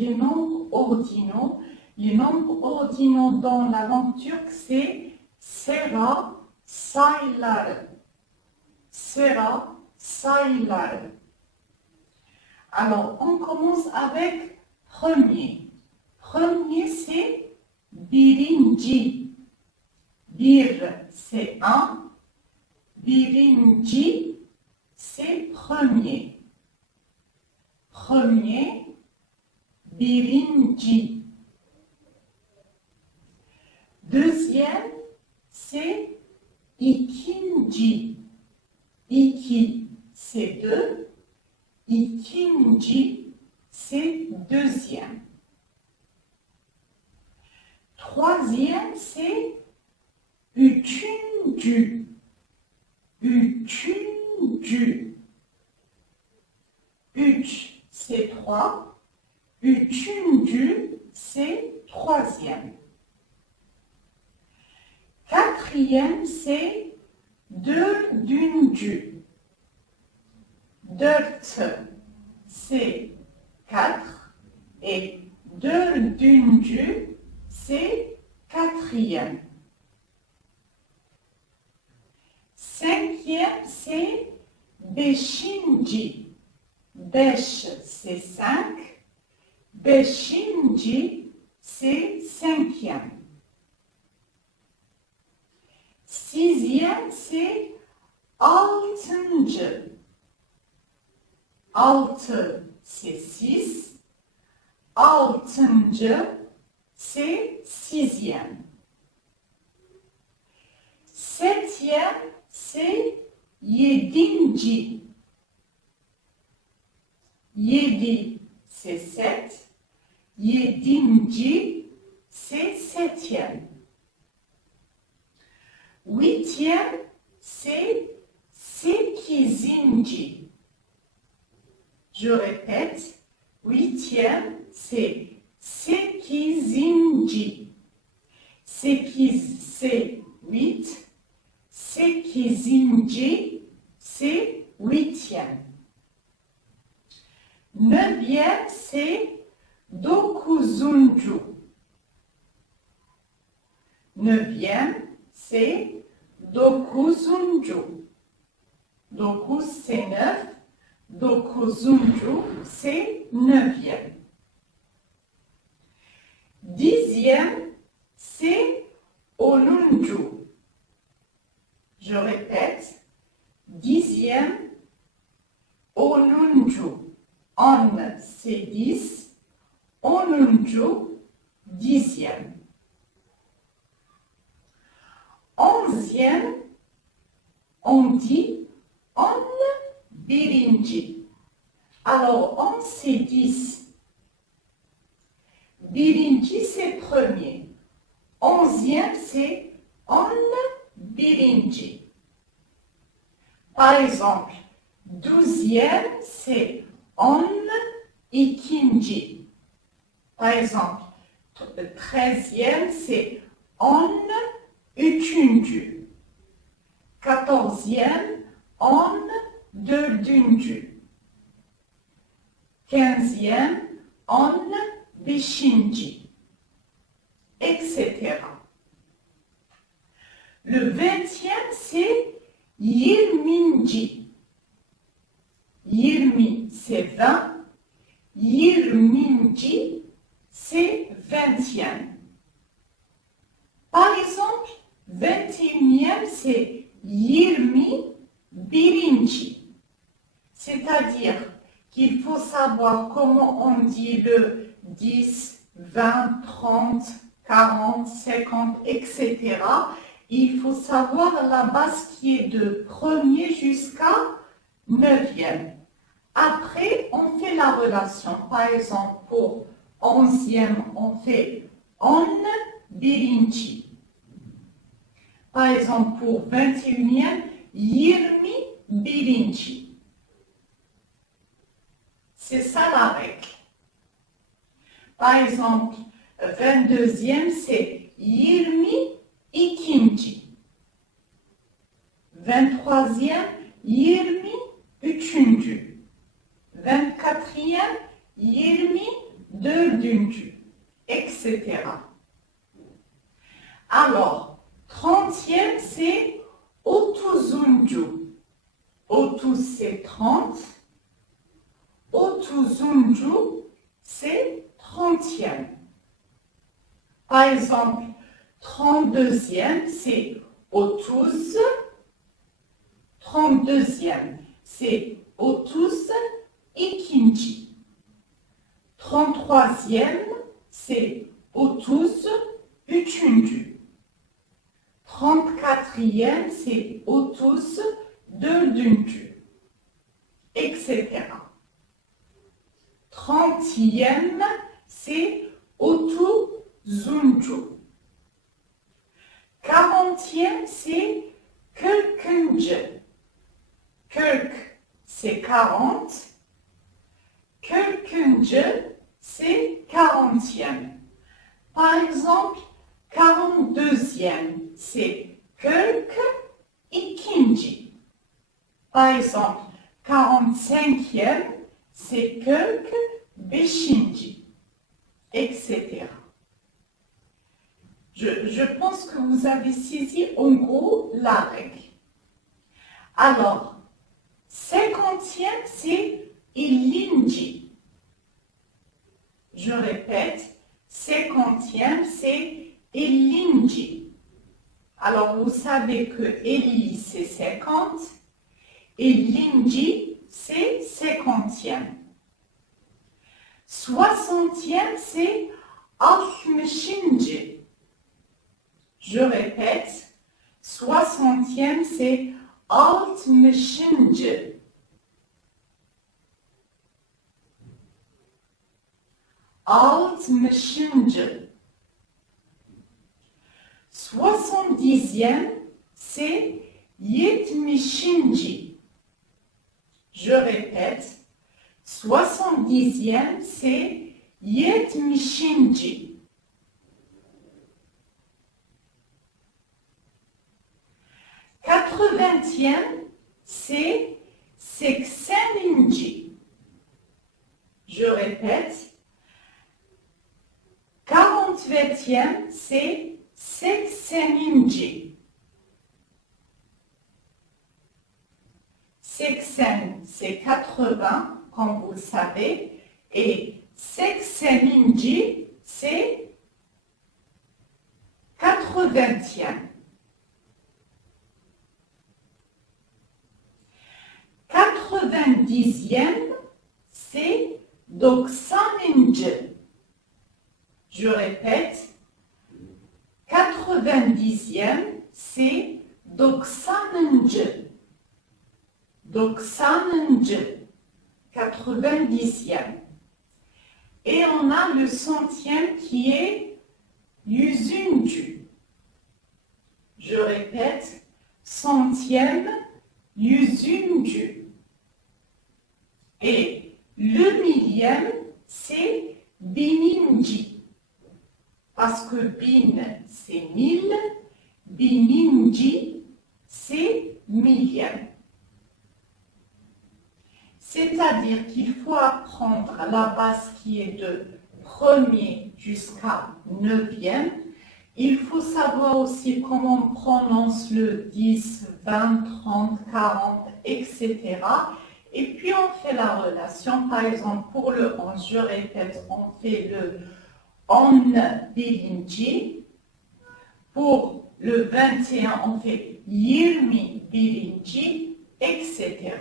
les nombres ordinaux. Les nombres ordinaux dans la langue turque, c'est sera, sayıları. Sera, sayıları. Alors, on commence avec premier. Premier, c'est birinci. Bir, c'est un. Birinci, c'est premier. Premier, birinci. Deuxième, c'est ikinci. İki, c'est deux. İkinci, c'est deuxième. Troisième, c'est üçüncü. Üçüncü. Üç, c'est trois. Üçüncü, c'est troisième. Quatrième, c'est dördüncü. Dört, c'est quatre. Et dördüncü, c'est quatrième. Cinquième, c'est beşinci. Beş, c'est cinq. Beşinci, c'est cinquième. Sixième, c'est altıncı. Altı, c'est six. Altıncı, c'est sixième. Septième, c'est yedinci. Yedi, c'est sept. Yedinci, c'est septième. Huitième, c'est sekizinci. Je répète, huitième, c'est sekizinci. Sekiz, c'est huit. Sekizinci, c'est huitième. Neuvième, c'est dokuzuncu. Neuvième, c'est dokuzuncu. Dokuz, c'est neuf. Dokuzuncu, c'est neuvième. Dixième, c'est onuncu. Je répète, dixième, onuncu. On, c'est 10. Onuncu, dixième. Onzième, on dit on birinci. Alors, on, c'est 10. Birinci, c'est premier. Onzième, c'est on birinci. Par exemple, douzième, c'est on ikinci. Par exemple, treizième, c'est on üçüncü. Quatorzième, on dördüncü. Quinzième, on beşinci. Etc. Le vingtième, c'est yirminci. Yirmi, c'est 20. Yirminci, c'est vingtième. Par exemple, 21e, c'est yirmi birinci. C'est-à-dire qu'il faut savoir comment on dit le 10, 20, 30, 40, 50, etc. Il faut savoir la base qui est de premier jusqu'à 9e. Après, on fait la relation. Par exemple, pour 11e, on fait on birinci. Par exemple, pour 21e, yirmi birinci. C'est ça la règle. Par exemple, 22e, c'est yirmi ikinci. 23e, yirmi üçüncü. 24e, yirmi dördüncü, etc. Alors, 30e, c'est otuzuncu. Otuz, c'est 30. Otuzuncu, c'est 30e. Par exemple, 32e, c'est otuz. 32e, c'est otuz ikinci. 33e, c'est otuz üçüncü. 34e, c'est otuz dördüncü, etc. 30e, c'est otuzuncu. 40e, c'est kırkıncı. 40, c'est 40. Kırkıncı, c'est 40e. Par exemple, 42e, c'est kırk ikinci. Par exemple, 45e, c'est kırk beşinci, etc. Je pense que vous avez saisi en gros la règle. Alors, 50e, c'est ellinci. Je répète, 50e, c'est ellinci. Alors, vous savez que elli, c'est 50. Ellinci, c'est 50e. 60e, c'est altmışıncı. Je répète, 60e, c'est altmışıncı. Altmışıncı. 70e, c'est yetmişinci. Je répète, 70e, c'est yetmişinci. 80e, c'est sekseninci. Je répète, 48e, c'est sekseninci. 80, c'est 80, comme vous le savez, et sekseninci, c'est 80e. 90e, c'est doksaninci. Je répète, 90e, c'est doksaninci. Doksaninci, 90e. Et on a le centième qui est yüzüncü. Je répète, centième, yüzüncü. Et le millième, c'est bininci. Parce que bin, c'est 1000, bininci, c'est millième. C'est-à-dire qu'il faut apprendre la base qui est de premier jusqu'à neuvième. Il faut savoir aussi comment on prononce le 10, 20, 30, 40, etc. Et puis on fait la relation. Par exemple, pour le 11, je répète, on fait le on birinci. Pour le 21, on fait yirmi birinci, etc.